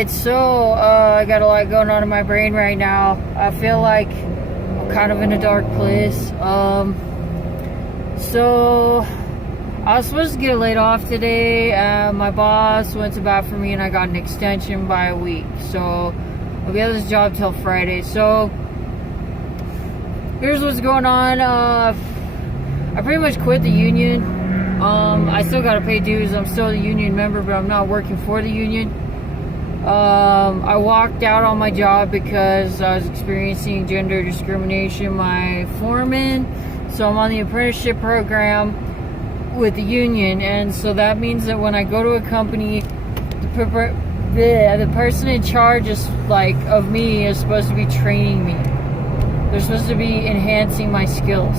Alright, so I got a lot going on in my brain right now. I feel like I'm kind of in a dark place. So I was supposed to get laid off today. My boss went to bat for me and I got an extension by a week. So I'll be at this job till Friday. So here's what's going on. I pretty much quit the union. I still gotta pay dues. I'm still a union member, but I'm not working for the union. I walked out on my job because I was experiencing gender discrimination. My foreman, so I'm on the apprenticeship program with the union, and so that means that when I go to a company, the person in charge of me is supposed to be training me. They're supposed to be enhancing my skills.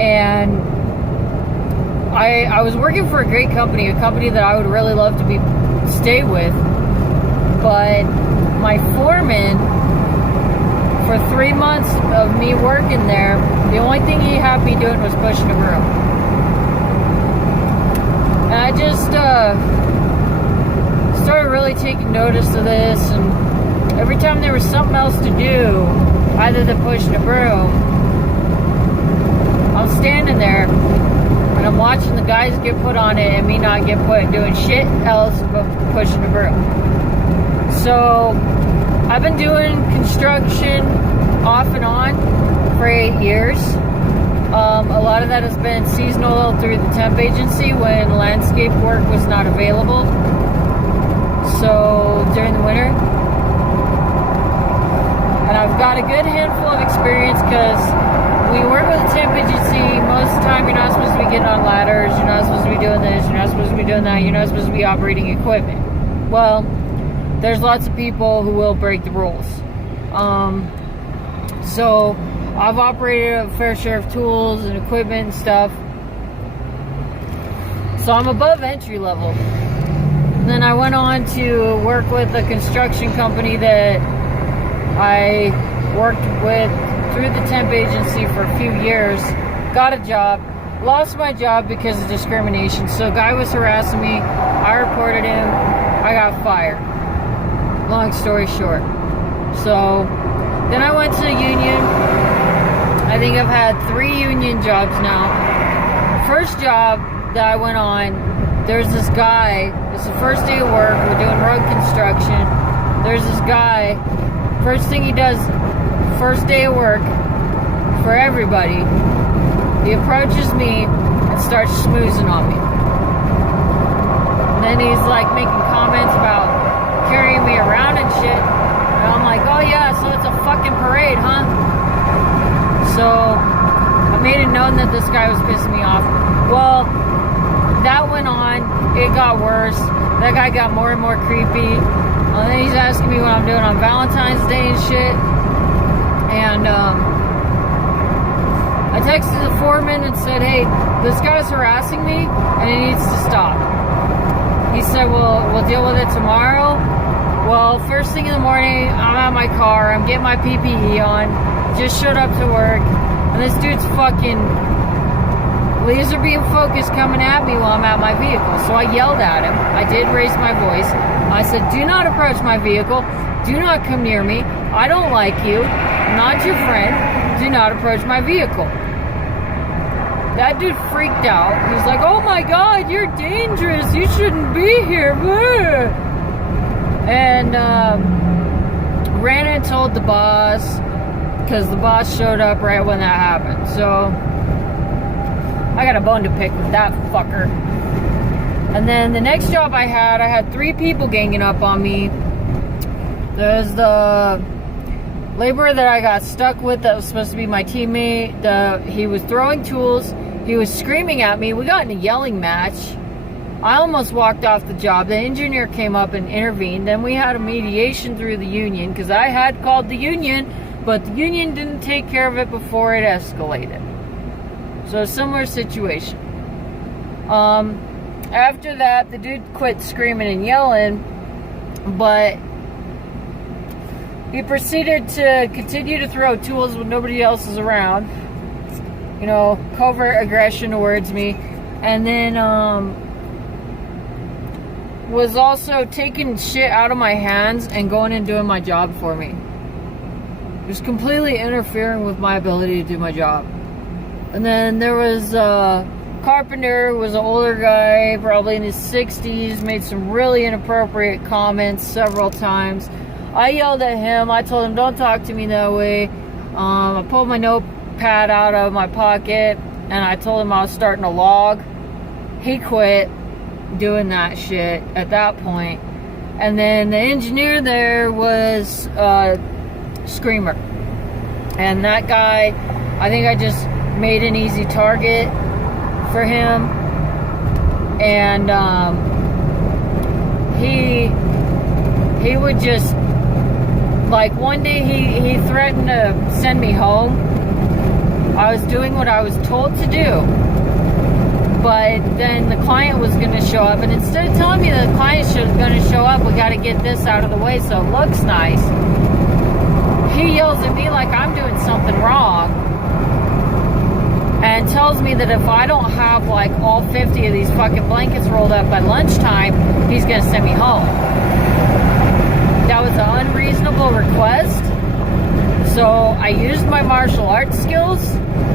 And I was working for a great company, a company that I would really love to stay with, but my foreman, for 3 months of me working there, the only thing he had me doing was pushing a broom. And I just started really taking notice of this, and every time there was something else to do, other than pushing a broom, I'm standing there and I'm watching the guys get put on it and me not get put doing shit else but pushing a broom. So I've been doing construction off and on for 8 years. A lot of that has been seasonal through the temp agency when landscape work was not available. So during the winter. And I've got a good handful of experience because we work with a temp agency. Most of the time you're not supposed to be getting on ladders, you're not supposed to be doing this, you're not supposed to be doing that, you're not supposed to be operating equipment. Well, there's lots of people who will break the rules. So I've operated a fair share of tools and equipment and stuff. So I'm above entry level. And then I went on to work with a construction company that I worked with through the temp agency for a few years, got a job, lost my job because of discrimination. So a guy was harassing me, I reported him, I got fired. Long story short. So then I went to the union. I think I've had 3 union jobs now. First job that I went on, there's this guy, it's the first day of work, we're doing road construction. There's this guy, first thing he does, first day of work, for everybody, he approaches me and starts schmoozing on me. And then he's like making comments about carrying me around and shit. And I'm like, oh yeah, so it's a fucking parade, huh? So I made it known that this guy was pissing me off. Well, that went on, it got worse. That guy got more and more creepy. And then he's asking me what I'm doing on Valentine's Day and shit. And I texted the foreman and said, hey, this guy's harassing me and he needs to stop. He said, well, we'll deal with it tomorrow. Well, first thing in the morning, I'm at my car, I'm getting my PPE on, just showed up to work, and this dude's fucking laser beam focus coming at me while I'm at my vehicle. So I yelled at him. I did raise my voice. I said, do not approach my vehicle. Do not come near me. I don't like you. I'm not your friend. Do not approach my vehicle. That dude freaked out. He was like, oh my god, you're dangerous. You shouldn't be here. And ran and told the boss, because the boss showed up right when that happened. So I got a bone to pick with that fucker. And then the next job I had 3 people ganging up on me. There's the laborer that I got stuck with that was supposed to be my teammate. He was throwing tools. He was screaming at me. We got in a yelling match. I almost walked off the job. The engineer came up and intervened. Then we had a mediation through the union because I had called the union, but the union didn't take care of it before it escalated. So a similar situation. After that, the dude quit screaming and yelling, but he proceeded to continue to throw tools when nobody else is around. You know, covert aggression towards me. And then was also taking shit out of my hands and going and doing my job for me. Just completely interfering with my ability to do my job. And then there was a carpenter who was an older guy, probably in his 60s, made some really inappropriate comments several times. I yelled at him. I told him, don't talk to me that way. I pulled my notepad out of my pocket and I told him I was starting a log. He quit doing that shit at that point. And then the engineer there was Screamer. And that guy, I think I just made an easy target for him. And he would just, like, one day he threatened to send me home. I was doing what I was told to do, but then the client was going to show up, and instead of telling me the client was going to show up, we got to get this out of the way so it looks nice, he yells at me like I'm doing something wrong and tells me that if I don't have like all 50 of these fucking blankets rolled up by lunchtime, he's going to send me home. That was an unreasonable request, so I used my martial arts skills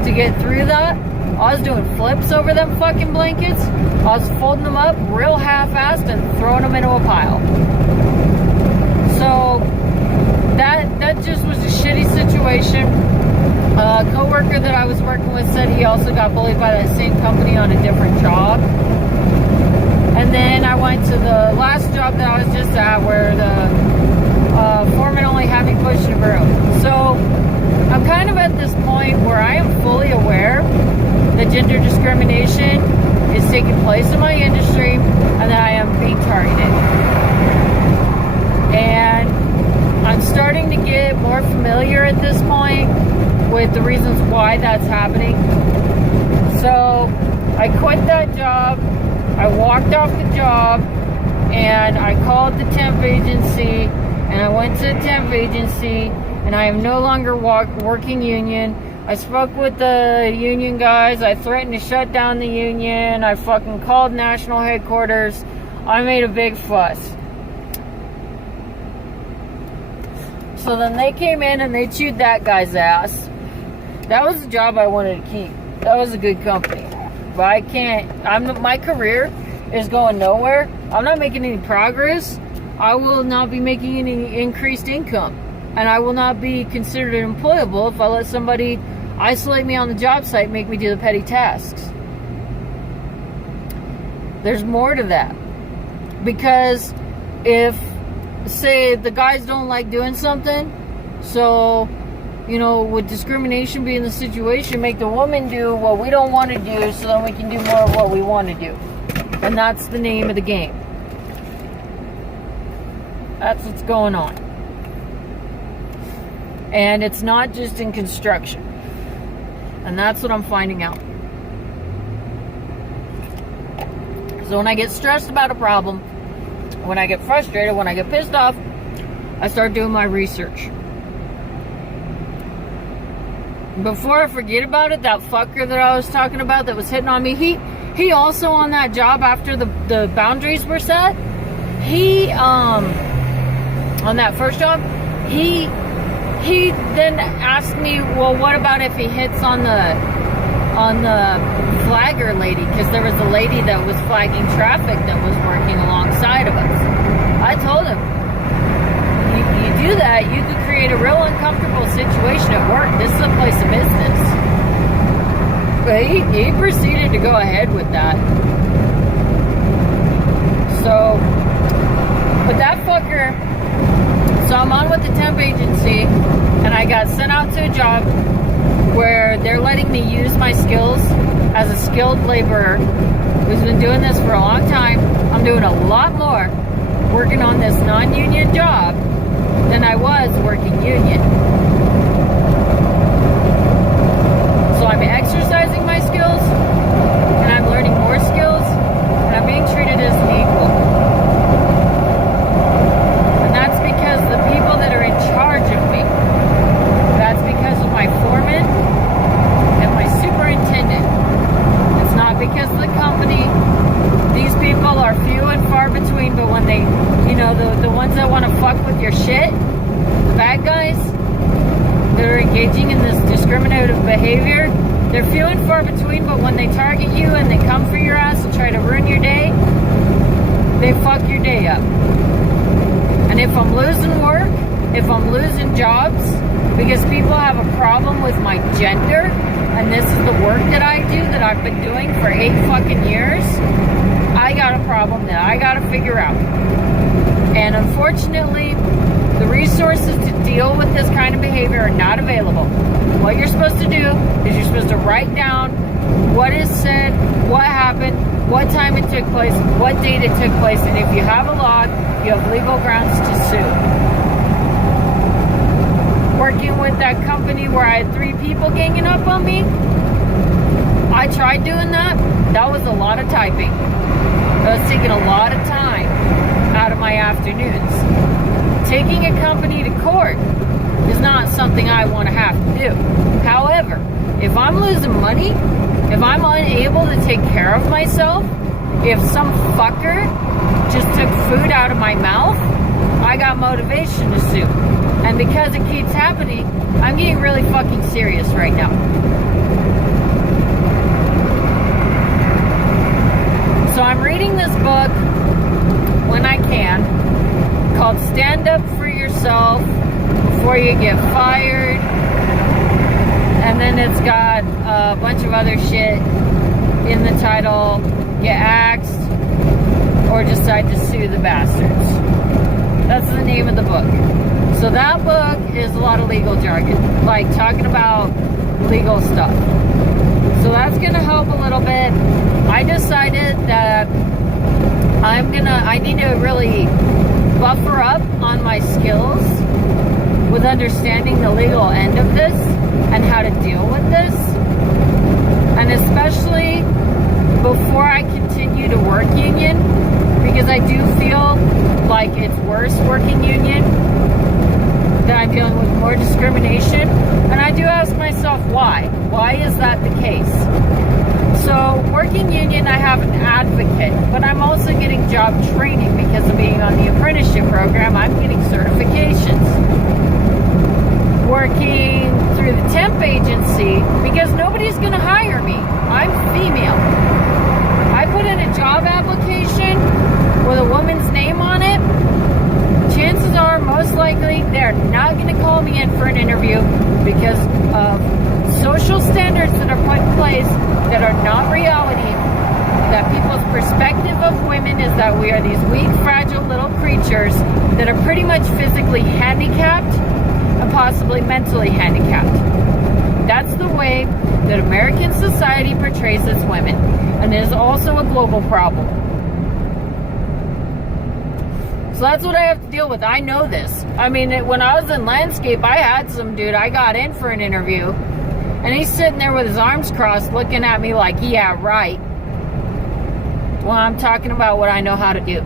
to get through that. I was doing flips over them fucking blankets. I was folding them up real half-assed and throwing them into a pile. So that just was a shitty situation. A coworker that I was working with said he also got bullied by that same company on a different job. And then I went to the last job that I was just at, where the foreman only had me pushing a broom. So I'm kind of at this point where I am fully aware that gender discrimination is taking place in my industry and that I am being targeted. And I'm starting to get more familiar at this point with the reasons why that's happening. So I quit that job. I walked off the job and I called the temp agency, and I went to the temp agency, and I am no longer working union. I spoke with the union guys. I threatened to shut down the union. I fucking called national headquarters. I made a big fuss. So then they came in and they chewed that guy's ass. That was the job I wanted to keep. That was a good company. But I can't, my career is going nowhere. I'm not making any progress. I will not be making any increased income. And I will not be considered employable if I let somebody isolate me on the job site and make me do the petty tasks. There's more to that. Because if, say, the guys don't like doing something, so, you know, with discrimination being the situation, make the woman do what we don't want to do so then we can do more of what we want to do. And that's the name of the game. That's what's going on. And it's not just in construction. And that's what I'm finding out. So when I get stressed about a problem, when I get frustrated, when I get pissed off, I start doing my research. Before I forget about it, that fucker that I was talking about that was hitting on me, he also on that job after the boundaries were set, he on that first job, he then asked me, well, what about if he hits on the flagger lady? Because there was a lady that was flagging traffic that was working alongside of us. I told him, you do that, you could create a real uncomfortable situation at work. This is a place of business. But he proceeded to go ahead with that. So, but that fucker, so I'm on with the temp agency, and I got sent out to a job where they're letting me use my skills as a skilled laborer who's been doing this for a long time. I'm doing a lot more working on this non-union job than I was working union. So I'm exercising my skills, and I'm learning more skills, and I'm being treated as an equal. And that's because the people that are in charge of me, that's because of my foreman and my superintendent. It's not because of the company. These people are few and far between but when they, the ones that want to fuck with your shit, the bad guys that are engaging in this discriminative behavior, they're few and far between, but when they target you and they come for your ass and try to ruin your day, they fuck your day up. And if I'm losing work, if I'm losing jobs, because people have a problem with my gender, and this is the work that I do, that I've been doing for 8 fucking years, I got a problem that I gotta figure out. And unfortunately, the resources to deal with this kind of behavior are not available. What you're supposed to do is you're supposed to write down what is said, what happened, what time it took place, what date it took place, and if you have a log, you have legal grounds to sue. Working with that company where I had 3 people ganging up on me, I tried doing that. That was a lot of typing. That was taking a lot of time out of my afternoons. Taking a company to court is not something I want to have to do. However, if I'm losing money, if I'm unable to take care of myself, if some fucker just took food out of my mouth, I got motivation to sue. And because it keeps happening, I'm getting really fucking serious right now. So I'm reading this book when I can, called Stand Up For Yourself Before You Get Fired. And then it's got a bunch of other shit in the title. Get axed or decide to sue the bastards. That's the name of the book. So that book is a lot of legal jargon, like talking about legal stuff. So that's going to help a little bit. I decided that I need to really buffer up on my skills with understanding the legal end of this and how to deal with this. And especially before I continue to work union, because I do feel like it's worse working union, that I'm dealing with more discrimination. And I do ask myself why. Why is that the case? So working union, I have an advocate, but I'm also getting job training because of being on the apprenticeship program. I'm getting certifications. Working through the temp agency, because nobody's going to hire me. I'm female. I put in a job application with a woman's name on it. Chances are, most likely, they're not going to call me in for an interview because of social standards that are put in place that are not reality. That people's perspective of women is that we are these weak, fragile little creatures that are pretty much physically handicapped and possibly mentally handicapped. That's the way that American society portrays its women, and it is also a global problem. So that's what I have to deal with. I know this. I mean, when I was in landscape, I had some dude, I got in for an interview, and he's sitting there with his arms crossed looking at me like, yeah, right. Well, I'm talking about what I know how to do.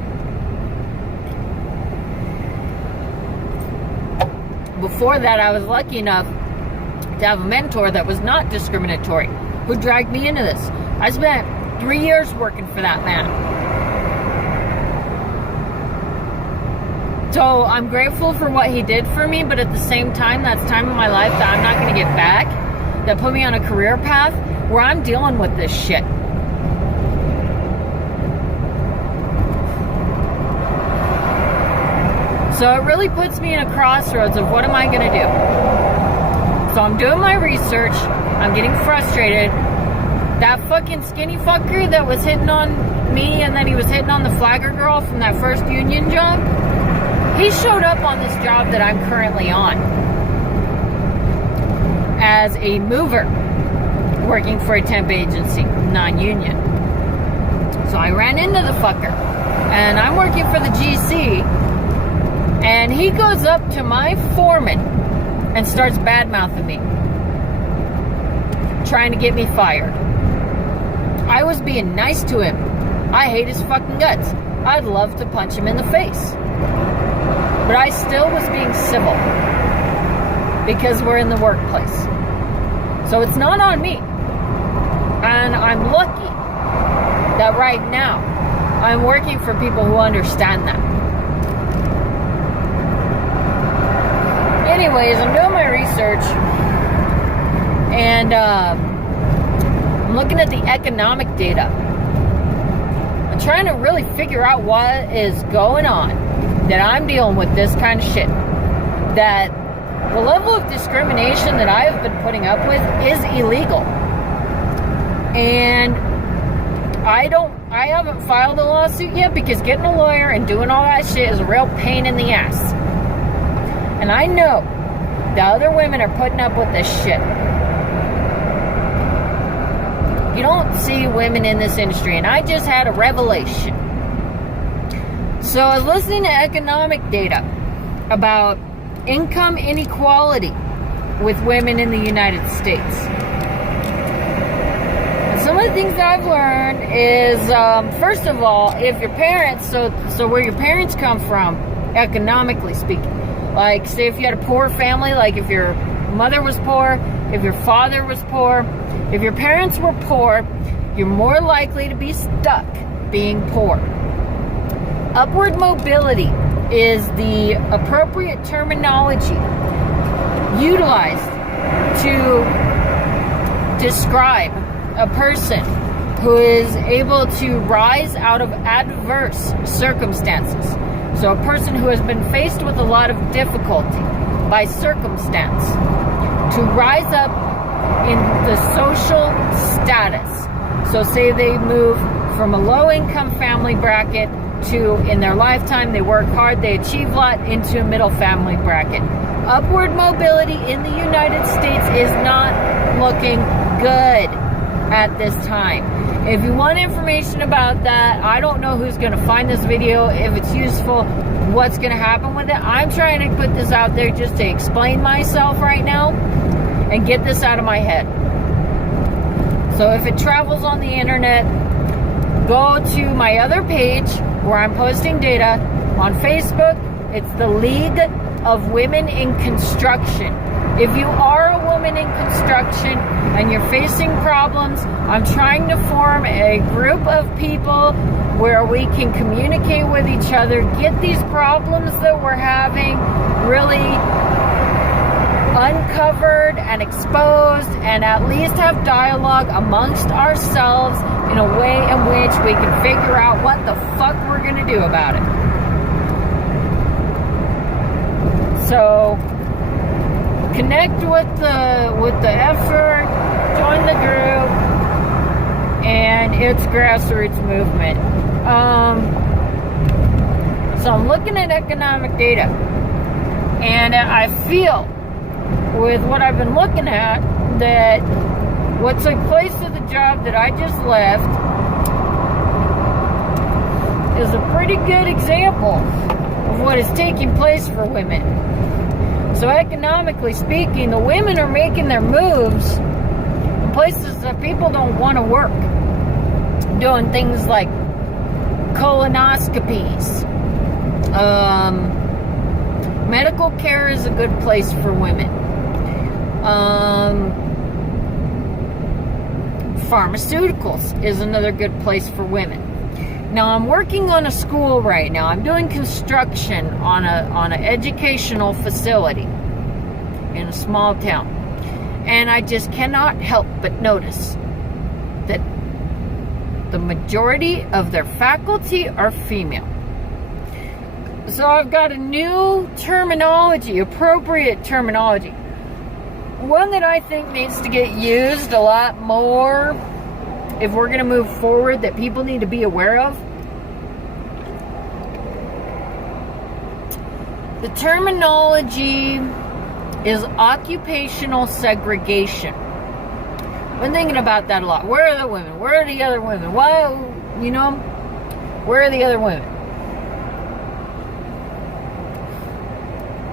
Before that, I was lucky enough to have a mentor that was not discriminatory, who dragged me into this. I spent 3 years working for that man. So I'm grateful for what he did for me, but at the same time, that's time in my life that I'm not going to get back, that put me on a career path where I'm dealing with this shit. So it really puts me in a crossroads of what am I going to do? So I'm doing my research. I'm getting frustrated. That fucking skinny fucker that was hitting on me and then he was hitting on the flagger girl from that first union job, he showed up on this job that I'm currently on as a mover working for a temp agency, non-union. So I ran into the fucker and I'm working for the GC. And he goes up to my foreman and starts bad-mouthing me, trying to get me fired. I was being nice to him. I hate his fucking guts. I'd love to punch him in the face. But I still was being civil because we're in the workplace. So it's not on me. And I'm lucky that right now I'm working for people who understand that. Anyways, I'm doing my research, and I'm looking at the economic data. I'm trying to really figure out what is going on, that I'm dealing with this kind of shit. That the level of discrimination that I have been putting up with is illegal. And I haven't filed a lawsuit yet, because getting a lawyer and doing all that shit is a real pain in the ass. And I know that other women are putting up with this shit. You don't see women in this industry, and I just had a revelation. So I was listening to economic data about income inequality with women in the United States. And some of the things that I've learned is, first of all, if your parents, so where your parents come from, economically speaking, like say if you had a poor family, like if your mother was poor, if your father was poor, if your parents were poor, you're more likely to be stuck being poor. Upward mobility is the appropriate terminology utilized to describe a person who is able to rise out of adverse circumstances. So a person who has been faced with a lot of difficulty by circumstance, to rise up in the social status. So say they move from a low-income family bracket to, in their lifetime, they work hard, they achieve a lot, into a middle family bracket. Upward mobility in the United States is not looking good at this time. If you want information about that, I don't know who's going to find this video, if it's useful, what's going to happen with it. I'm trying to put this out there just to explain myself right now and get this out of my head. So if it travels on the internet, go to my other page where I'm posting data. On Facebook, it's the League of Women in Construction. If you are a woman in construction and you're facing problems, I'm trying to form a group of people where we can communicate with each other, get these problems that we're having really uncovered and exposed, and at least have dialogue amongst ourselves in a way in which we can figure out what the fuck we're going to do about it. So connect with the effort, join the group, and it's grassroots movement. So I'm looking at economic data, and I feel with what I've been looking at that what took place at the job that I just left is a pretty good example of what is taking place for women. So economically speaking, the women are making their moves in places that people don't want to work. Doing things like colonoscopies. Medical care is a good place for women. Pharmaceuticals is another good place for women. Now I'm working on a school right now. I'm doing construction on an educational facility in a small town. And I just cannot help but notice that the majority of their faculty are female. So I've got a new terminology, appropriate terminology. One that I think needs to get used a lot more if we're going to move forward, that people need to be aware of. The terminology is occupational segregation. I've been thinking about that a lot. Where are the women? Where are the other women? Why, where are the other women?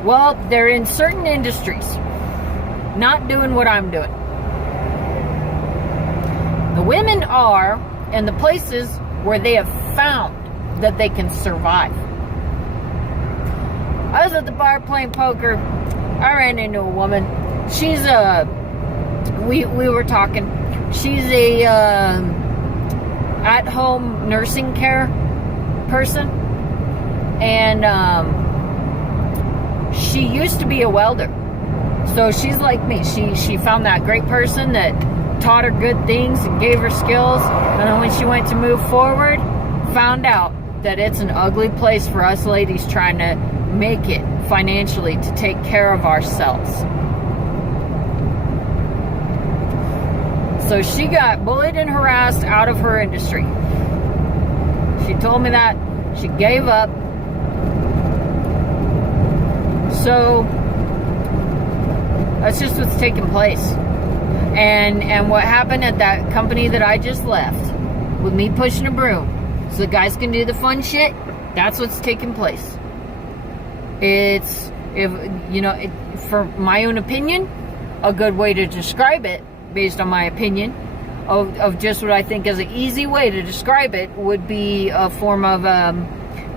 Well, they're in certain industries, not doing what I'm doing. The women are in the places where they have found that they can survive. I was at the bar playing poker. I ran into a woman. She's we were talking. She's a at-home nursing care person. And she used to be a welder. So she's like me. She found that great person that taught her good things and gave her skills. And then when she went to move forward, found out that it's an ugly place for us ladies trying to make it financially to take care of ourselves. So she got bullied and harassed out of her industry. She told me that. She gave up. So that's just what's taking place. And what happened at that company that I just left, with me pushing a broom so the guys can do the fun shit, that's what's taking place. It's, for my own opinion, a good way to describe it, based on my opinion, of just what I think is an easy way to describe it, would be a form of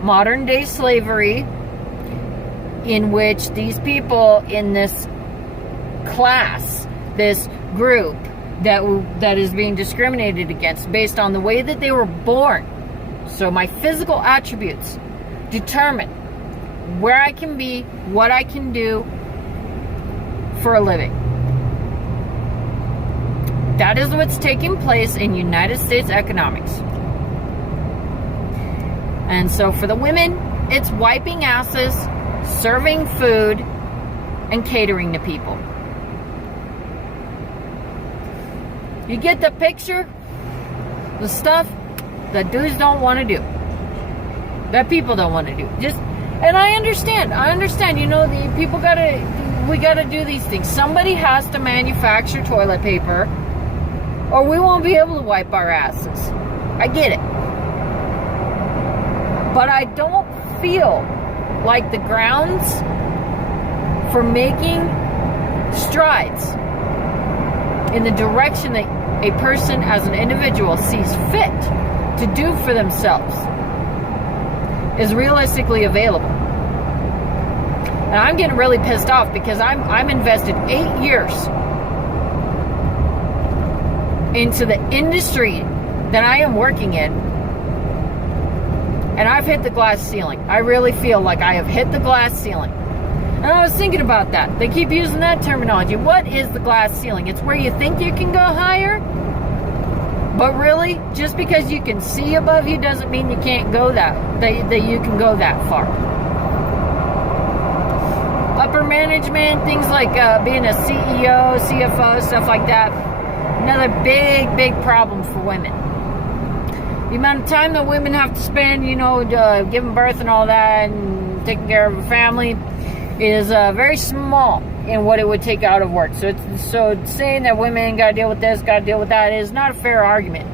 modern day slavery, in which these people in this class, this group that is being discriminated against based on the way that they were born. So my physical attributes determine where I can be, what I can do for a living. That is what's taking place in United States economics. And so for the women, it's wiping asses, serving food, and catering to people. You get the picture? The stuff that dudes don't want to do, that people don't want to do. And I understand. We gotta do these things. Somebody has to manufacture toilet paper, or we won't be able to wipe our asses. I get it. But I don't feel like the grounds for making strides in the direction that a person as an individual sees fit to do for themselves is realistically available. And I'm getting really pissed off because I'm invested 8 years into the industry that I am working in, and I've hit the glass ceiling. I really feel like I have hit the glass ceiling. And I was thinking about that. They keep using that terminology. What is the glass ceiling? It's where you think you can go higher, but really, just because you can see above you doesn't mean you can't go that you can go that far. Upper management, things like being a CEO, CFO, stuff like that. Another big problem for women. The amount of time that women have to spend, giving birth and all that, and taking care of a family, is very small in what it would take out of work. So saying that women got to deal with this, got to deal with that, is not a fair argument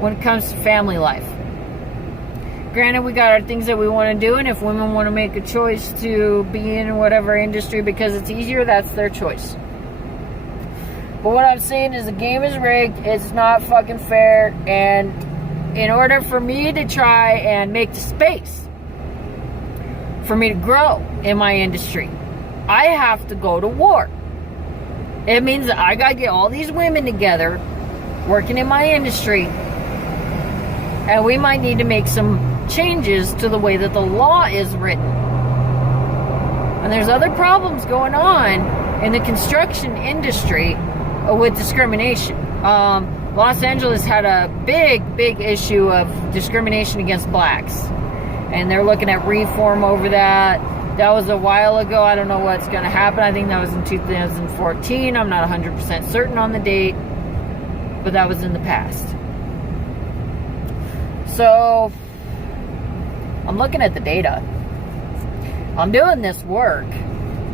when it comes to family life. Granted, we got our things that we want to do, and if women want to make a choice to be in whatever industry because it's easier, that's their choice. But what I'm saying is the game is rigged, it's not fucking fair, and in order for me to try and make the space for me to grow in my industry, I have to go to war. It means that I gotta get all these women together working in my industry, and we might need to make some changes to the way that the law is written. And there's other problems going on in the construction industry with discrimination. Los Angeles had a big issue of discrimination against blacks, and they're looking at reform over that. That was a while ago. I don't know what's going to happen. I think that was in 2014. I'm not 100% certain on the date, but that was in the past. So I'm looking at the data. I'm doing this work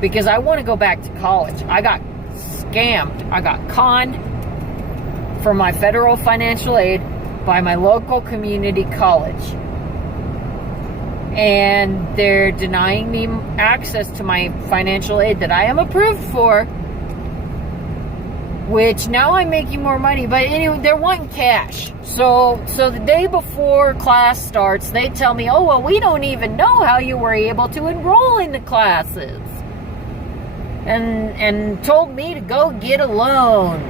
because I want to go back to college. I got scammed. I got conned for my federal financial aid by my local community college. And they're denying me access to my financial aid that I am approved for, which now I'm making more money. But anyway, they're wanting cash. So the day before class starts, they tell me, oh, well, we don't even know how you were able to enroll in the classes. And told me to go get a loan.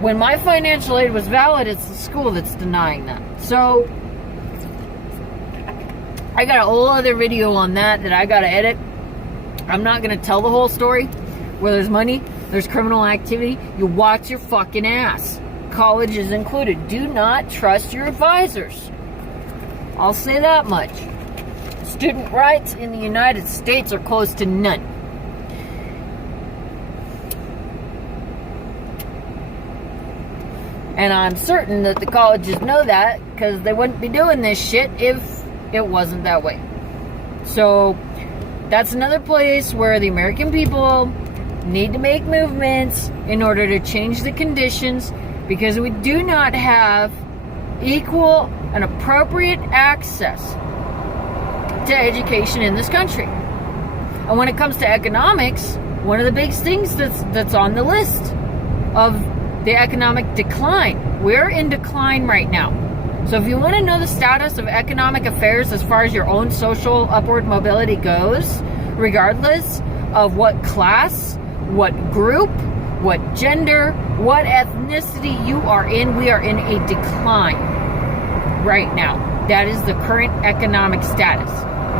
When my financial aid was valid, it's the school that's denying that. So I got a whole other video on that I gotta edit. I'm not gonna tell the whole story. Where there's money, there's criminal activity. You watch your fucking ass. College is included. Do not trust your advisors. I'll say that much. Student rights in the United States are close to none. And I'm certain that the colleges know that, because they wouldn't be doing this shit if it wasn't that way. So that's another place where the American people need to make movements in order to change the conditions, because we do not have equal and appropriate access to education in this country. And when it comes to economics, one of the big things that's on the list of the economic decline. We're in decline right now. So if you want to know the status of economic affairs as far as your own social upward mobility goes, regardless of what class, what group, what gender, what ethnicity you are in, we are in a decline right now. That is the current economic status.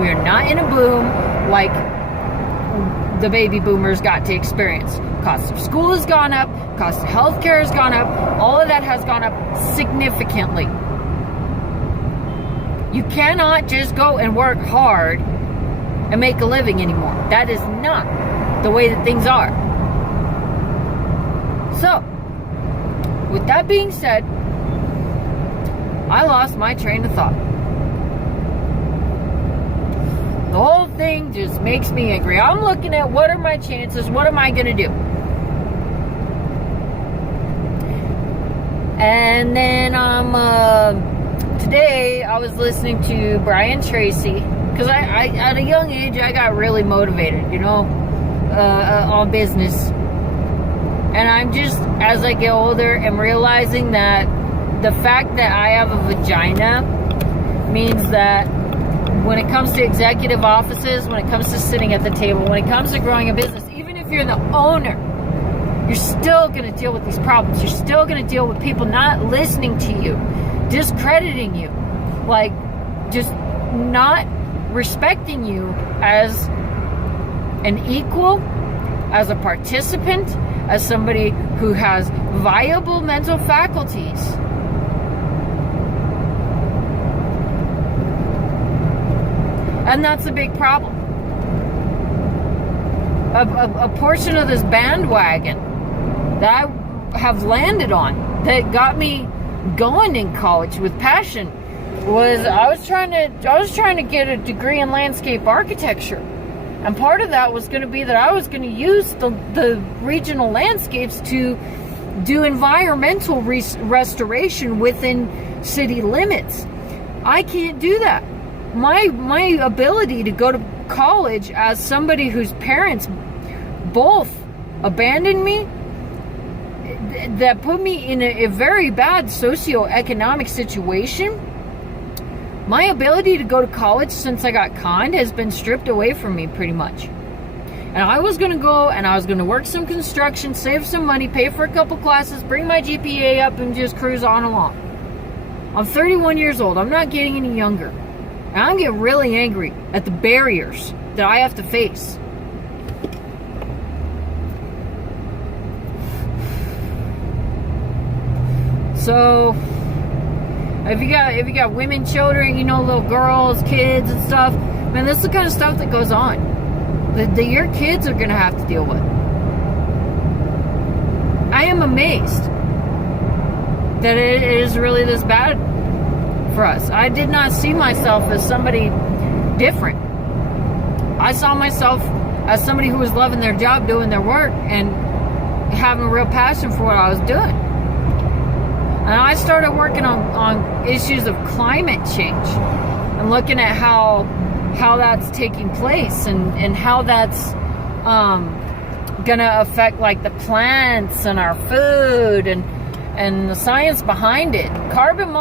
We are not in a boom like the baby boomers got to experience. Cost of school has gone up, cost of healthcare has gone up, all of that has gone up significantly. You cannot just go and work hard and make a living anymore. That is not the way that things are. So, with that being said, I lost my train of thought. The whole thing just makes me angry. I'm looking at what are my chances, what am I going to do? And then today I was listening to Brian Tracy, because I at a young age I got really motivated, on business. And I'm just, as I get older, am realizing that the fact that I have a vagina means that when it comes to executive offices, when it comes to sitting at the table, when it comes to growing a business, even if you're the owner, you're still going to deal with these problems. You're still going to deal with people not listening to you, discrediting you, like just not respecting you as an equal, as a participant, as somebody who has viable mental faculties. And that's a big problem. A portion of this bandwagon that I have landed on, that got me going in college with passion, was I was trying to get a degree in landscape architecture. And part of that was going to be that I was going to use the regional landscapes to do environmental restoration within city limits. I can't do that. My ability to go to college as somebody whose parents both abandoned me, that put me in a very bad socioeconomic situation, my ability to go to college since I got conned has been stripped away from me pretty much. And I was going to go and I was going to work some construction, save some money, pay for a couple classes, bring my GPA up, and just cruise on along. I'm 31 years old. I'm not getting any younger. And I'm getting really angry at the barriers that I have to face. So, if you got women, children, little girls, kids and stuff, man, this is the kind of stuff that goes on. That your kids are going to have to deal with. I am amazed that it is really this bad for us. I did not see myself as somebody different. I saw myself as somebody who was loving their job, doing their work, and having a real passion for what I was doing. And I started working on issues of climate change and looking at how that's taking place and how that's gonna affect like the plants and our food and the science behind it. Carbon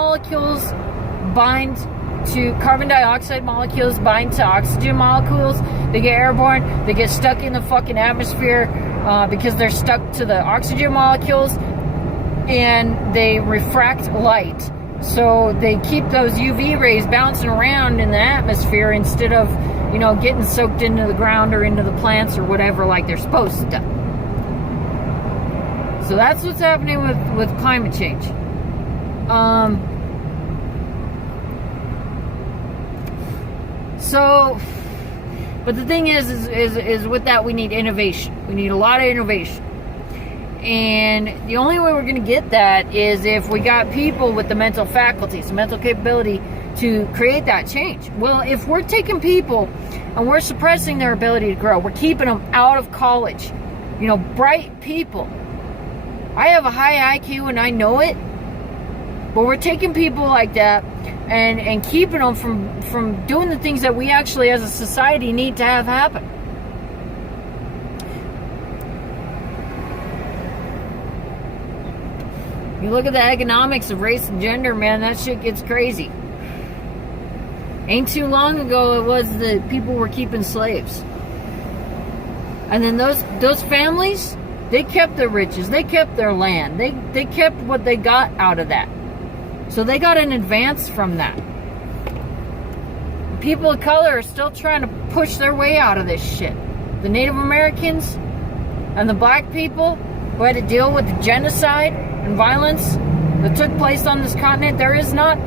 dioxide molecules bind to oxygen molecules. They get airborne. They get stuck in the fucking atmosphere because they're stuck to the oxygen molecules, and they refract light So they keep those UV rays bouncing around in the atmosphere instead of, getting soaked into the ground or into the plants or whatever like they're supposed to. So that's what's happening with climate change. But the thing is with that, we need innovation. We need a lot of innovation. And the only way we're going to get that is if we got people with the mental faculties, the mental capability to create that change. Well, if we're taking people and we're suppressing their ability to grow, we're keeping them out of college, bright people. I have a high IQ and I know it, but we're taking people like that and keeping them from doing the things that we actually as a society need to have happen. You look at the economics of race and gender, man, that shit gets crazy. Ain't too long ago it was that people were keeping slaves. And then those families, they kept their riches, they kept their land, they kept what they got out of that. So they got an advance from that. People of color are still trying to push their way out of this shit. The Native Americans and the black people who had to deal with the genocide and violence that took place on this continent, there is not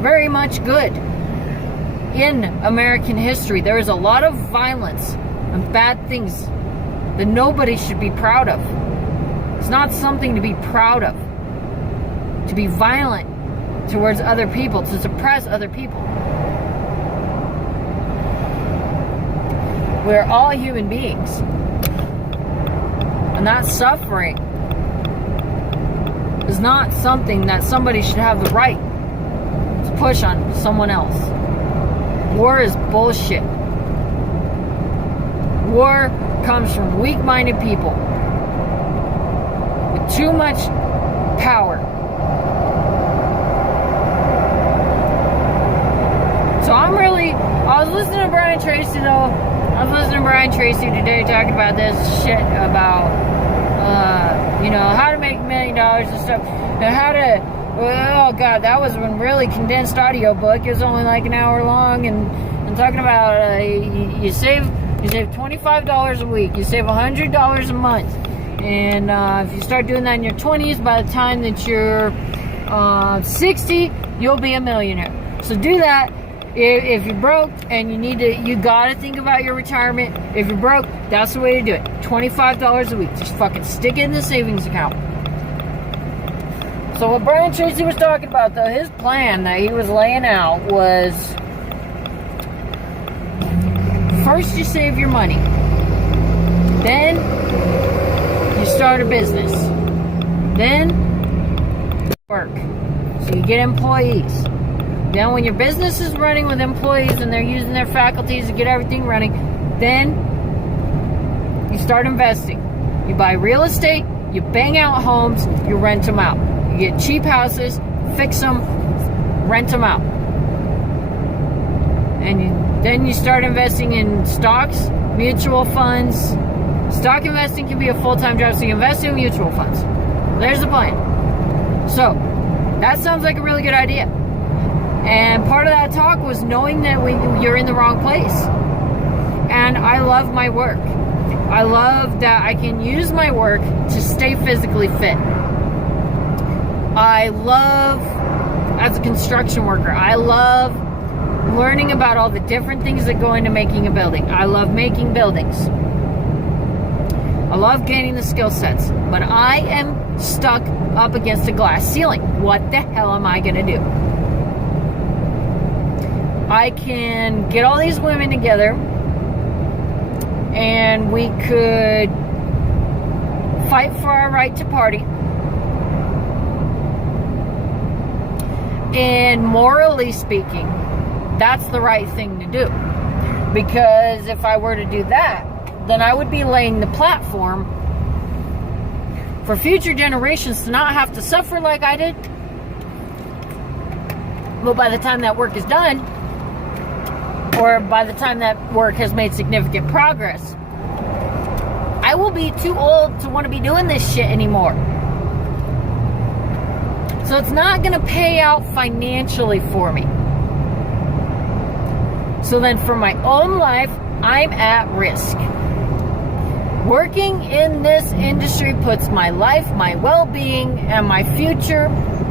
very much good in American history. There is a lot of violence and bad things that nobody should be proud of. It's not something to be proud of. To be violent towards other people, to suppress other people. We're all human beings. And that suffering is not something that somebody should have the right to push on someone else. War is bullshit. War comes from weak-minded people with too much power. So I was listening to Brian Tracy though. I was listening to Brian Tracy today talking about this shit about, how to make $1 million and stuff. And how to, oh God, that was a really condensed audio book. It was only like an hour long and talking about, you save $25 a week. You save $100 a month. And if you start doing that in your 20s, by the time that you're 60, you'll be a millionaire. So do that. If you're broke and you gotta think about your retirement. If you're broke, that's the way to do it. $25 a week. Just fucking stick it in the savings account. So what Brian Tracy was talking about, though, his plan that he was laying out was, first you save your money. Then you start a business. Then you work. So you get employees. Then when your business is running with employees and they're using their faculties to get everything running, then you start investing. You buy real estate, you bang out homes, you rent them out. You get cheap houses, fix them, rent them out. And then you start investing in stocks, mutual funds. Stock investing can be a full-time job, so you invest in mutual funds. There's the plan. So, that sounds like a really good idea. And part of that talk was knowing that you're in the wrong place. And I love my work. I love that I can use my work to stay physically fit. I love, as a construction worker, I love learning about all the different things that go into making a building. I love making buildings. I love gaining the skill sets. But I am stuck up against a glass ceiling. What the hell am I going to do? I can get all these women together and we could fight for our right to party. And morally speaking, that's the right thing to do. Because if I were to do that, then I would be laying the platform for future generations to not have to suffer like I did. But by the time that work is done, or by the time that work has made significant progress, I will be too old to want to be doing this shit anymore. So it's not going to pay out financially for me. So then for my own life, I'm at risk. Working in this industry puts my life, my well-being, and my future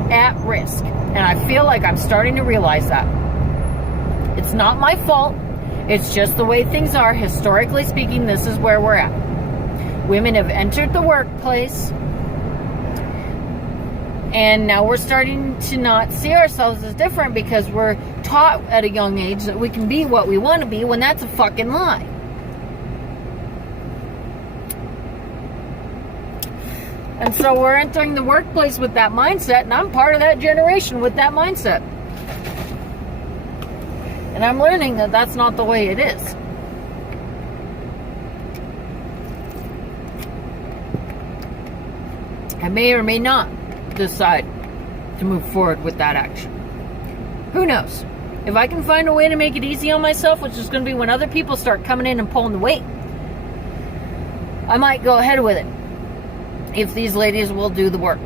at risk. And I feel like I'm starting to realize that. It's not my fault. It's just the way things are. Historically speaking, this is where we're at. Women have entered the workplace, and now we're starting to not see ourselves as different because we're taught at a young age that we can be what we want to be, when that's a fucking lie. And so we're entering the workplace with that mindset, and I'm part of that generation with that mindset. And I'm learning that that's not the way it is. I may or may not decide to move forward with that action. Who knows? If I can find a way to make it easy on myself, which is going to be when other people start coming in and pulling the weight, I might go ahead with it. If these ladies will do the work.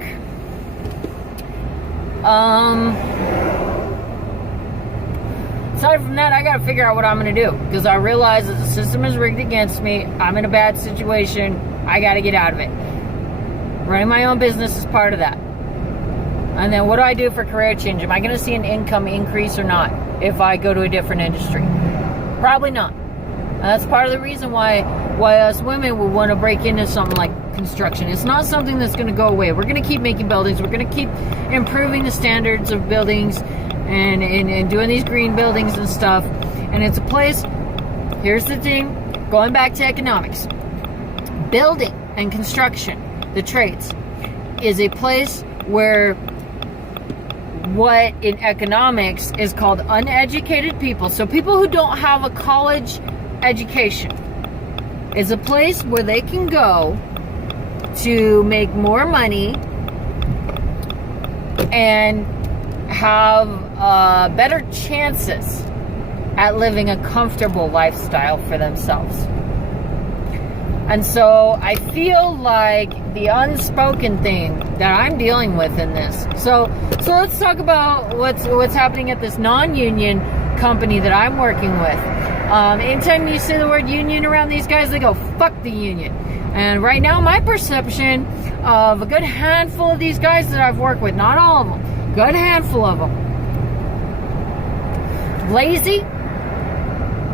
Aside from that, I gotta figure out what I'm gonna do, because I realize that the system is rigged against me. I'm in a bad situation. I gotta get out of it. Running my own business is part of that. And then what do I do for career change? Am I gonna see an income increase or not if I go to a different industry? Probably not. And that's part of the reason why us women would want to break into something like construction. It's not something that's going to go away. We're going to keep making buildings. We're going to keep improving the standards of buildings and doing these green buildings and stuff. And it's a place, here's the thing, going back to economics. Building and construction, the trades, is a place where what in economics is called uneducated people, so people who don't have a college education, is a place where they can go to make more money and have better chances at living a comfortable lifestyle for themselves. And so I feel like the unspoken thing that I'm dealing with in this. So let's talk about what's happening at this non-union company that I'm working with. Anytime you say the word union around these guys, they go, fuck the union. And right now, my perception of a good handful of these guys that I've worked with, not all of them, good handful of them, lazy,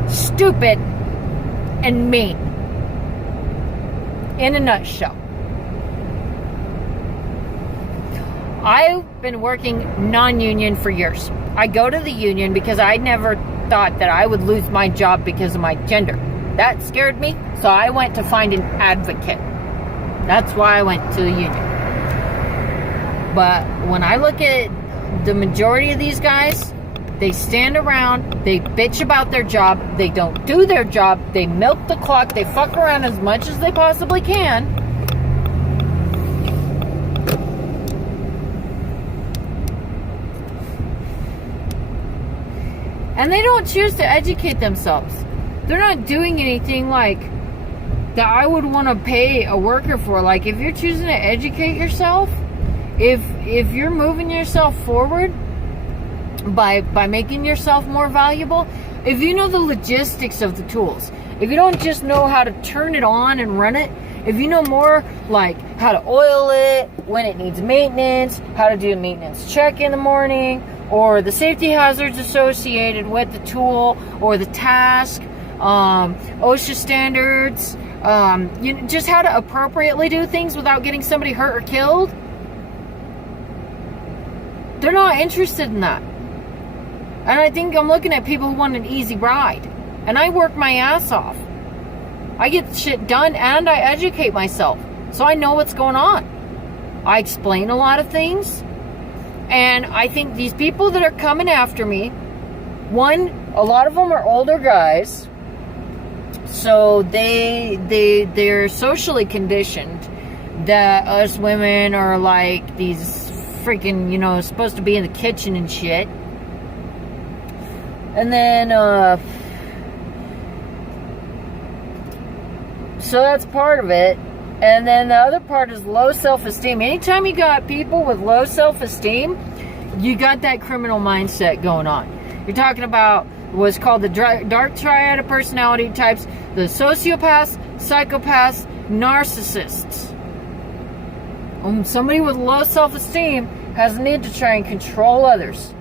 stupid, and mean. In a nutshell. I've been working non-union for years. I go to the union because I never thought that I would lose my job because of my gender. That scared me, so I went to find an advocate. That's why I went to the union. But when I look at the majority of these guys, they stand around, they bitch about their job, they don't do their job, they milk the clock, they fuck around as much as they possibly can. And they don't choose to educate themselves. They're not doing anything like that I would want to pay a worker for. Like, if you're choosing to educate yourself, if you're moving yourself forward by making yourself more valuable, if you know the logistics of the tools, if you don't just know how to turn it on and run it, if you know more like how to oil it, when it needs maintenance, how to do a maintenance check in the morning, or the safety hazards associated with the tool or the task, OSHA standards, just how to appropriately do things without getting somebody hurt or killed. They're not interested in that. And I think I'm looking at people who want an easy ride. And I work my ass off. I get shit done and I educate myself. So I know what's going on. I explain a lot of things. And I think these people that are coming after me, one, a lot of them are older guys. So they're socially conditioned that us women are like these freaking, supposed to be in the kitchen and shit. And then, so that's part of it. And then the other part is low self-esteem. Anytime you got people with low self-esteem, you got that criminal mindset going on. You're talking about what's called the dark triad of personality types, the sociopaths, psychopaths, narcissists. Somebody with low self-esteem has a need to try and control others.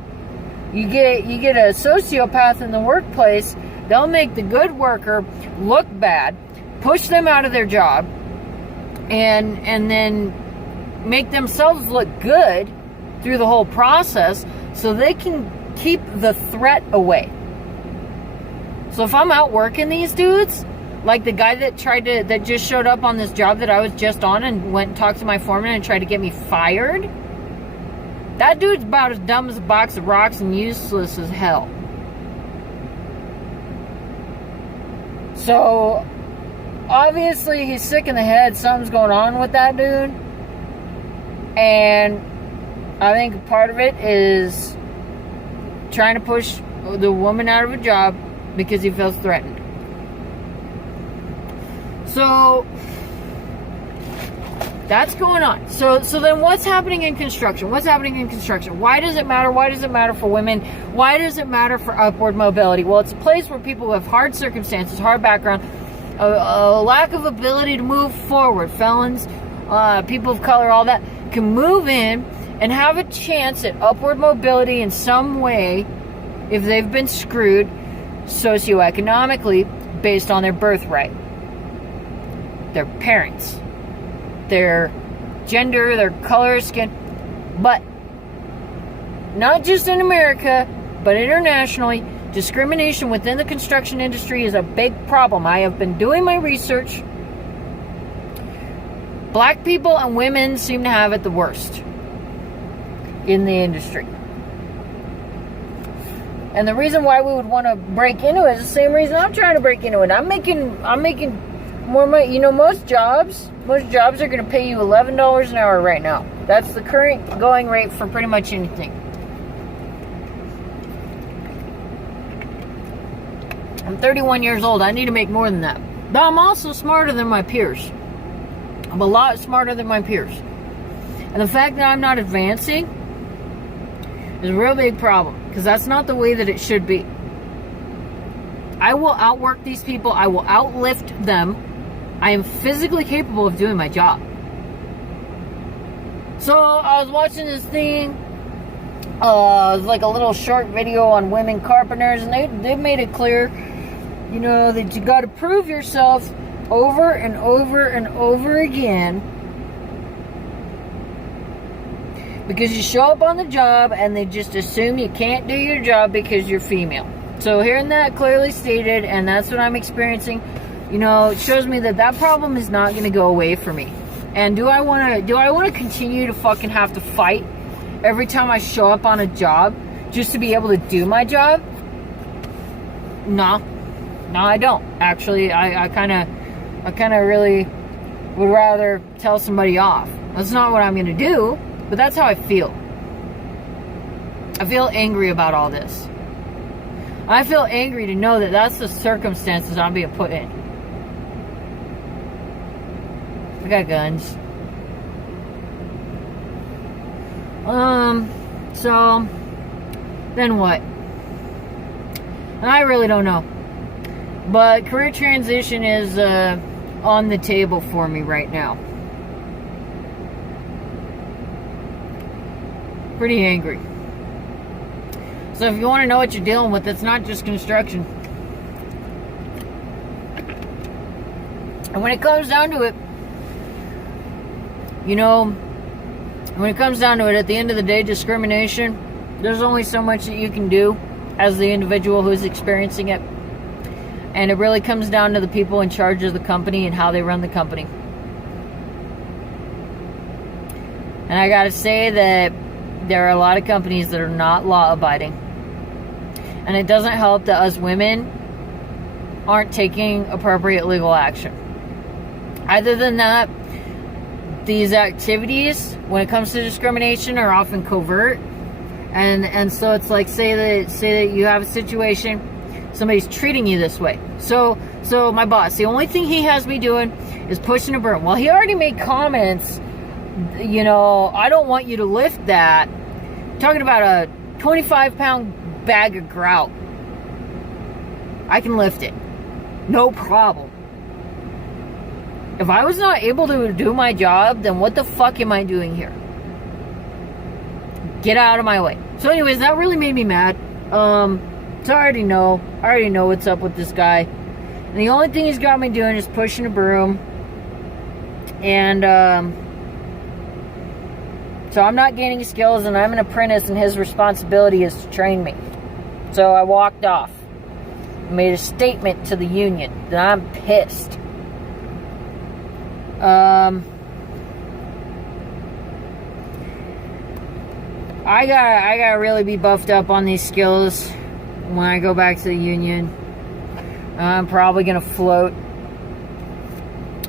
You get a sociopath in the workplace, they'll make the good worker look bad, push them out of their job, and then make themselves look good through the whole process so they can keep the threat away. So if I'm out working these dudes, like the guy that just showed up on this job that I was just on and went and talked to my foreman and tried to get me fired, that dude's about as dumb as a box of rocks and useless as hell. So obviously he's sick in the head. Something's going on with that dude. And I think part of it is trying to push the woman out of a job because he feels threatened. So that's going on. So then what's happening in construction? What's happening in construction? Why does it matter? Why does it matter for women? Why does it matter for upward mobility? Well, it's a place where people with hard circumstances, hard background, a lack of ability to move forward, felons, people of color, all that, can move in and have a chance at upward mobility in some way if they've been screwed socioeconomically based on their birthright, their parents, their gender, their color of skin. But not just in America, but internationally, discrimination within the construction industry is a big problem. I have been doing my research. Black people and women seem to have it the worst in the industry. And the reason why we would want to break into it is the same reason I'm trying to break into it. I'm making more money. You know, most jobs are going to pay you $11 an hour right now. That's the current going rate for pretty much anything. I'm 31 years old. I need to make more than that. But I'm also smarter than my peers. I'm a lot smarter than my peers. And the fact that I'm not advancing is a real big problem, because that's not the way that it should be. I will outwork these people. I will outlift them. I am physically capable of doing my job. So I was watching this thing. It was like a little short video on women carpenters, and they made it clear, you know, that you got to prove yourself over and over and over again, because you show up on the job and they just assume you can't do your job because you're female. So hearing that clearly stated, and that's what I'm experiencing, you know, it shows me that that problem is not going to go away for me. And do I want to continue to fucking have to fight every time I show up on a job just to be able to do my job? No, I don't. Actually, I kind of really would rather tell somebody off. That's not what I'm going to do, but that's how I feel. I feel angry about all this. I feel angry to know that that's the circumstances I'm being put in. I got guns. So then what? I really don't know. But career transition is on the table for me right now. Pretty angry. So if you want to know what you're dealing with, it's not just construction. And when it comes down to it, you know, when it comes down to it, at the end of the day, discrimination, there's only so much that you can do as the individual who's experiencing it. And it really comes down to the people in charge of the company and how they run the company. And I gotta say that there are a lot of companies that are not law-abiding. And it doesn't help that us women aren't taking appropriate legal action. Other than that, these activities, when it comes to discrimination, are often covert. And so it's like, say that you have a situation, somebody's treating you this way. So my boss, the only thing he has me doing is pushing a broom. Well, he already made comments, I don't want you to lift that. Talking about a 25-pound bag of grout. I can lift it. No problem. If I was not able to do my job, then what the fuck am I doing here? Get out of my way. So anyways, that really made me mad. So I already know what's up with this guy. And the only thing he's got me doing is pushing a broom. And so I'm not gaining skills, and I'm an apprentice, and his responsibility is to train me. So I walked off. Made a statement to the union that I'm pissed. I gotta really be buffed up on these skills when I go back to the union. I'm probably gonna float,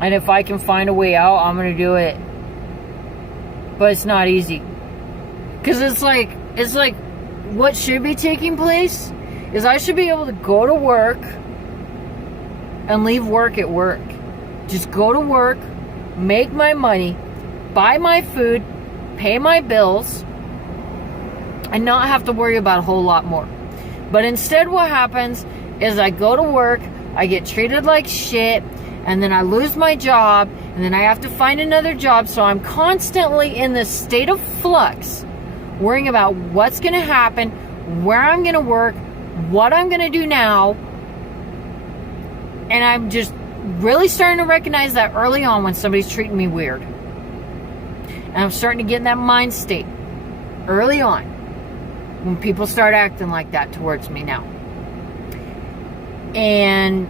and if I can find a way out, I'm gonna do it. But it's not easy, because it's like what should be taking place is I should be able to go to work and leave work at work. Just go to work, make my money, buy my food, pay my bills, and not have to worry about a whole lot more. But instead what happens is I go to work, I get treated like shit, and then I lose my job, and then I have to find another job. So I'm constantly in this state of flux, worrying about what's going to happen, where I'm going to work, what I'm going to do now. And I'm just really starting to recognize that early on when somebody's treating me weird. And I'm starting to get in that mind state early on when people start acting like that towards me now. And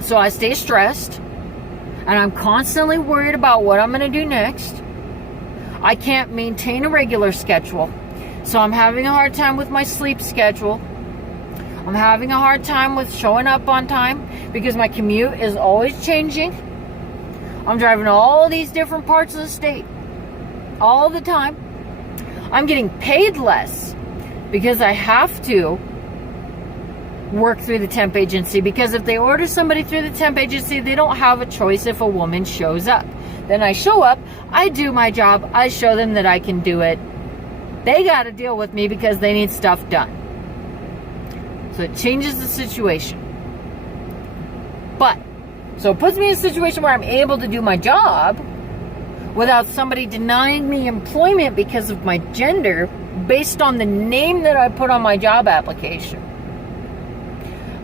so I stay stressed, and I'm constantly worried about what I'm going to do next. I can't maintain a regular schedule, so I'm having a hard time with my sleep schedule. I'm having a hard time with showing up on time because my commute is always changing. I'm driving to all these different parts of the state all the time. I'm getting paid less because I have to work through the temp agency, because if they order somebody through the temp agency, they don't have a choice if a woman shows up. Then I show up, I do my job, I show them that I can do it. They got to deal with me because they need stuff done. So it changes the situation. So it puts me in a situation where I'm able to do my job without somebody denying me employment because of my gender based on the name that I put on my job application.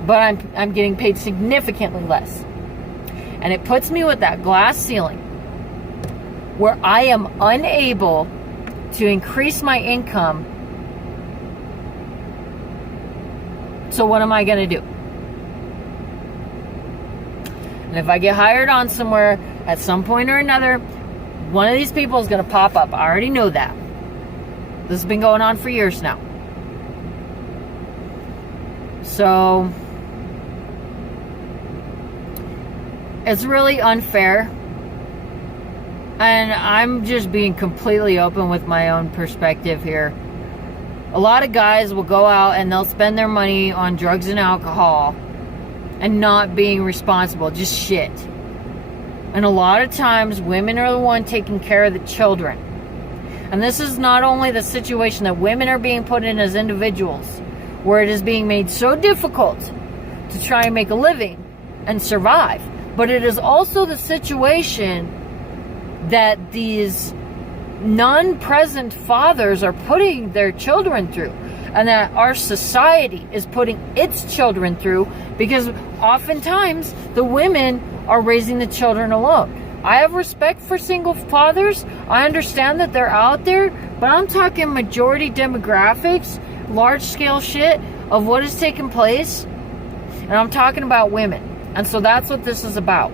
But I'm getting paid significantly less. And it puts me with that glass ceiling where I am unable to increase my income. So what am I going to do? And if I get hired on somewhere at some point or another, one of these people is going to pop up. I already know that. This has been going on for years now. So it's really unfair. And I'm just being completely open with my own perspective here. A lot of guys will go out and they'll spend their money on drugs and alcohol and not being responsible, just shit. And a lot of times women are the one taking care of the children. And this is not only the situation that women are being put in as individuals, where it is being made so difficult to try and make a living and survive, but it is also the situation that these non-present fathers are putting their children through, and that our society is putting its children through, because oftentimes the women are raising the children alone. I have respect for single fathers. I understand that they're out there, but I'm talking majority demographics, large scale shit of what is taking place, and I'm talking about women. And so that's what this is about.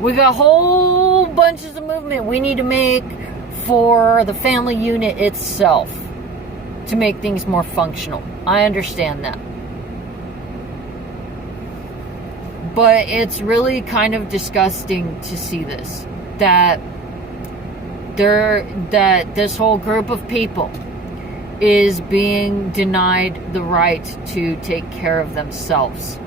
We got whole bunches of movement we need to make for the family unit itself to make things more functional. I understand that. But it's really kind of disgusting to see this. That this whole group of people is being denied the right to take care of themselves.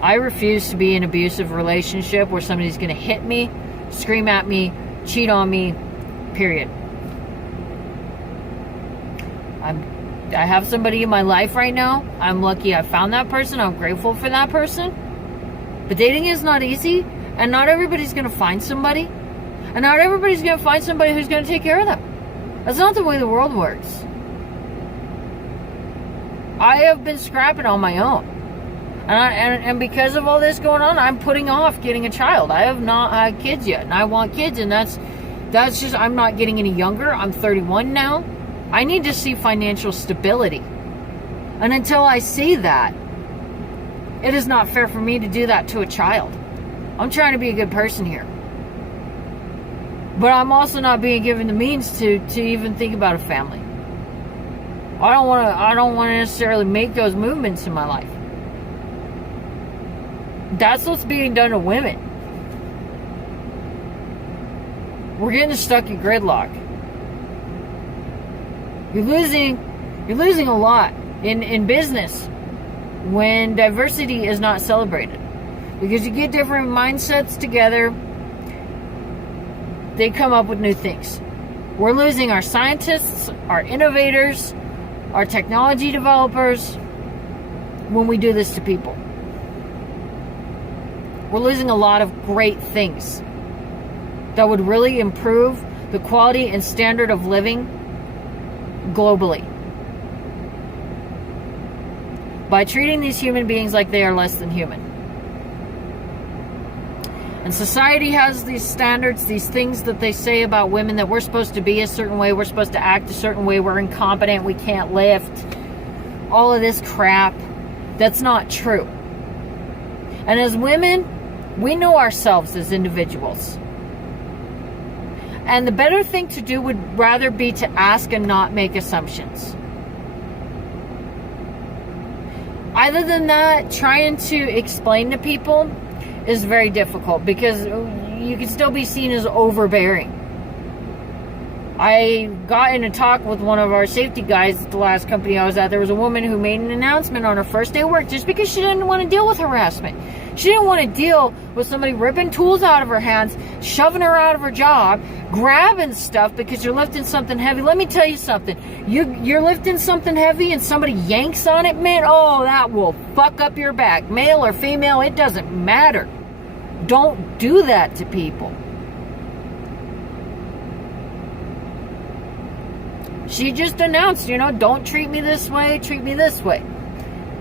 I refuse to be in an abusive relationship where somebody's going to hit me, scream at me, cheat on me, period. I have somebody in my life right now. I'm lucky I found that person. I'm grateful for that person. But dating is not easy, and not everybody's going to find somebody. And not everybody's going to find somebody who's going to take care of them. That's not the way the world works. I have been scrapping on my own. And because of all this going on, I'm putting off getting a child. I have not had kids yet, and I want kids, and that's just, I'm not getting any younger. I'm 31 now. I need to see financial stability. And until I see that, it is not fair for me to do that to a child. I'm trying to be a good person here. But I'm also not being given the means to even think about a family. I don't want to necessarily make those movements in my life. That's what's being done to women. We're getting stuck in gridlock. You're losing a lot in business when diversity is not celebrated. Because you get different mindsets together, they come up with new things. We're losing our scientists, our innovators, our technology developers when we do this to people. We're losing a lot of great things that would really improve the quality and standard of living globally by treating these human beings like they are less than human. And society has these standards, these things that they say about women, that we're supposed to be a certain way, we're supposed to act a certain way, we're incompetent, we can't lift, all of this crap. That's not true. And as women, we know ourselves as individuals. And the better thing to do would rather be to ask and not make assumptions. Other than that, trying to explain to people is very difficult because you can still be seen as overbearing. I got in a talk with one of our safety guys at the last company I was at. There was a woman who made an announcement on her first day of work just because she didn't want to deal with harassment. She didn't want to deal with somebody ripping tools out of her hands, shoving her out of her job, grabbing stuff because you're lifting something heavy. Let me tell you something. You're lifting something heavy and somebody yanks on it, man. Oh, that will fuck up your back. Male or female, it doesn't matter. Don't do that to people. She just announced, don't treat me this way, treat me this way.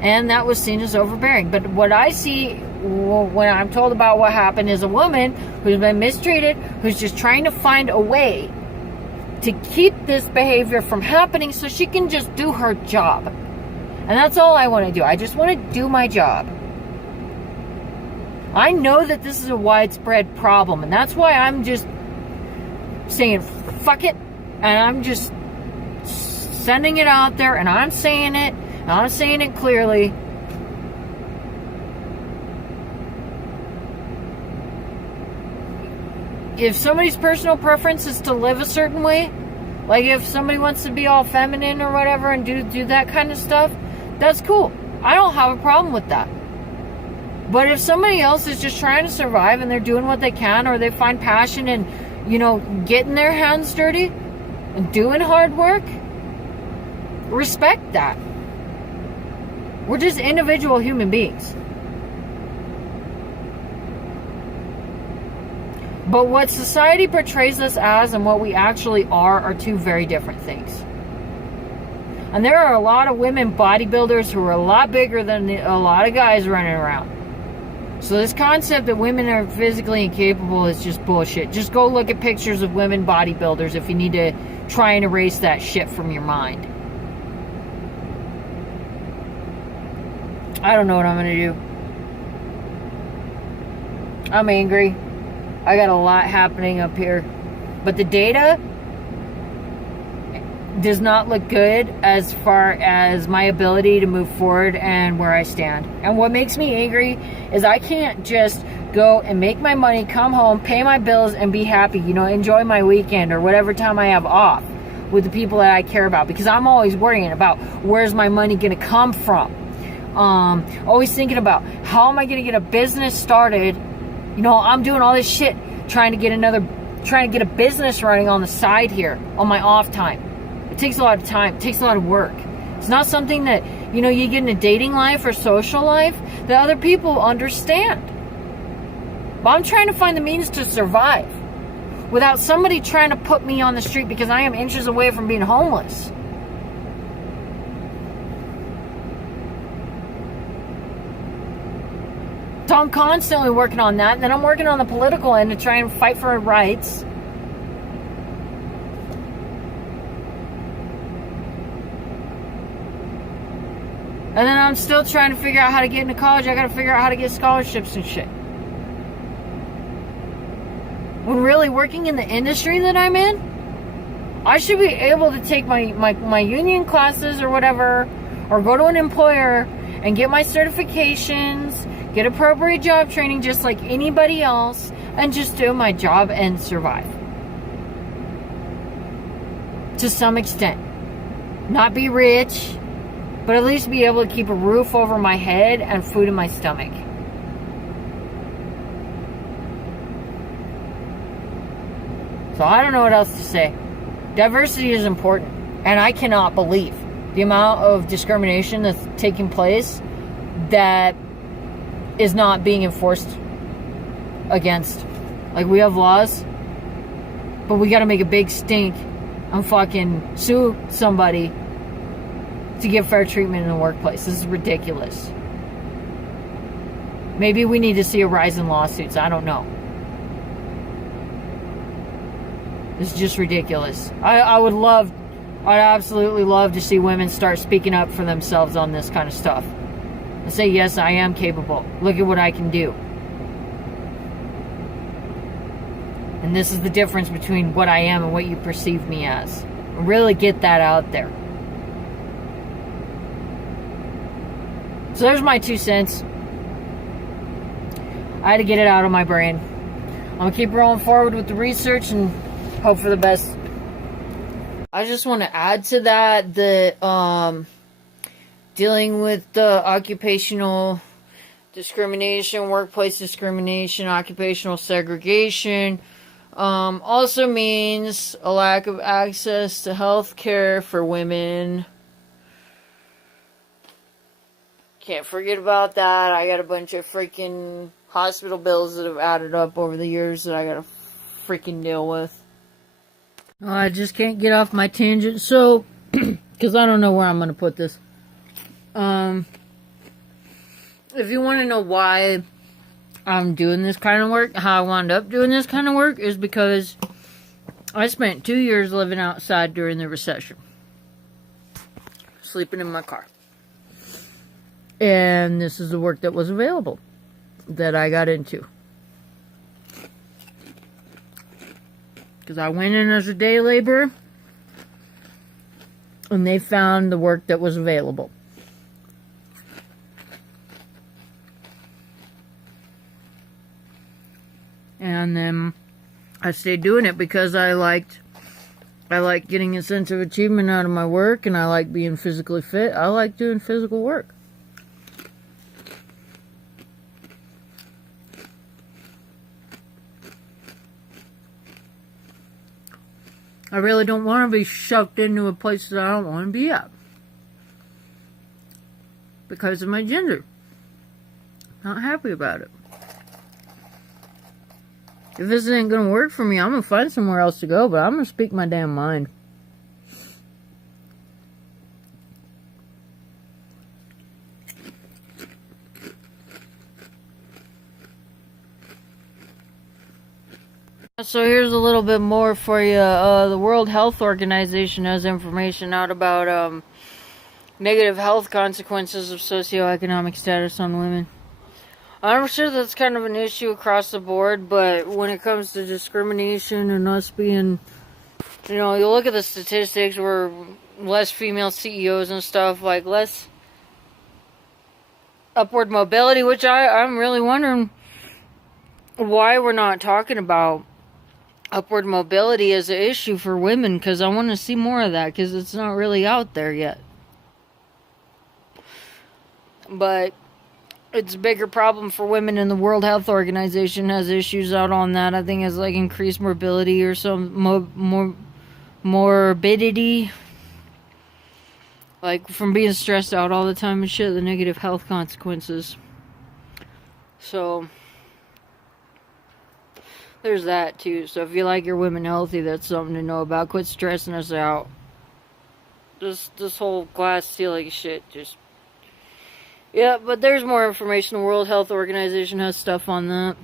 And that was seen as overbearing. But what I see when I'm told about what happened is a woman who's been mistreated, who's just trying to find a way to keep this behavior from happening so she can just do her job. And that's all I want to do. I just want to do my job. I know that this is a widespread problem, and that's why I'm just saying fuck it, and I'm just sending it out there, and I'm saying it, and I'm saying it clearly. If somebody's personal preference is to live a certain way, like if somebody wants to be all feminine or whatever and do that kind of stuff, that's cool. I don't have a problem with that. But if somebody else is just trying to survive and they're doing what they can, or they find passion in, getting their hands dirty and doing hard work, respect that. We're just individual human beings. But what society portrays us as and what we actually are two very different things. And there are a lot of women bodybuilders who are a lot bigger than a lot of guys running around. So this concept that women are physically incapable is just bullshit. Just go look at pictures of women bodybuilders if you need to try and erase that shit from your mind. I don't know what I'm going to do. I'm angry. I got a lot happening up here. But the data does not look good as far as my ability to move forward and where I stand. And what makes me angry is I can't just go and make my money, come home, pay my bills, and be happy, enjoy my weekend or whatever time I have off with the people that I care about, because I'm always worrying about where's my money going to come from. Always thinking about how am I going to get a business started. I'm doing all this shit trying to get a business running on the side here on my off time. It takes a lot of time. It takes a lot of work. It's not something that, you get in a dating life or social life that other people understand. But I'm trying to find the means to survive without somebody trying to put me on the street because I am inches away from being homeless. So I'm constantly working on that. And then I'm working on the political end to try and fight for our rights. And then I'm still trying to figure out how to get into college. I got to figure out how to get scholarships and shit. When really working in the industry that I'm in, I should be able to take my union classes or whatever, or go to an employer and get my certifications, get appropriate job training just like anybody else, and just do my job and survive. To some extent. Not be rich, but at least be able to keep a roof over my head and food in my stomach. So I don't know what else to say. Diversity is important. And I cannot believe the amount of discrimination that's taking place that is not being enforced against. Like, we have laws, but we got to make a big stink and fucking sue somebody to get fair treatment in the workplace. This is ridiculous. Maybe we need to see a rise in lawsuits. I don't know. It's just ridiculous. I'd absolutely love to see women start speaking up for themselves on this kind of stuff. And say, yes, I am capable. Look at what I can do. And this is the difference between what I am and what you perceive me as. Really get that out there. So there's my 2 cents. I had to get it out of my brain. I'm going to keep rolling forward with the research and hope for the best. I just want to add to that dealing with the occupational discrimination, workplace discrimination, occupational segregation also means a lack of access to health care for women. Can't forget about that. I got a bunch of freaking hospital bills that have added up over the years that I gotta freaking deal with. I just can't get off my tangent, so, because I don't know where I'm gonna put this. If you want to know why I'm doing this kind of work, how I wound up doing this kind of work, is because I spent 2 years living outside during the recession. Sleeping in my car. And this is the work that was available that I got into. Because I went in as a day laborer and they found the work that was available. And then I stayed doing it because I liked getting a sense of achievement out of my work, and I like being physically fit. I like doing physical work. I really don't want to be shoved into a place that I don't want to be at. Because of my gender. Not happy about it. If this ain't gonna work for me, I'm gonna find somewhere else to go, but I'm gonna speak my damn mind. So here's a little bit more for you. The World Health Organization has information out about negative health consequences of socioeconomic status on women. I'm sure that's kind of an issue across the board, but when it comes to discrimination and us being You know, you look at the statistics where less female CEOs and stuff, like less upward mobility, which I'm really wondering why we're not talking about upward mobility as an issue for women, because I want to see more of that, because it's not really out there yet. But it's a bigger problem for women, and the World Health Organization has issues out on that. I think it's like increased mobility or some morbidity, like from being stressed out all the time and shit, the negative health consequences. So there's that too. So if you like your women healthy, that's something to know about. Quit stressing us out. This whole glass ceiling shit just... Yeah, but there's more information. The World Health Organization has stuff on that.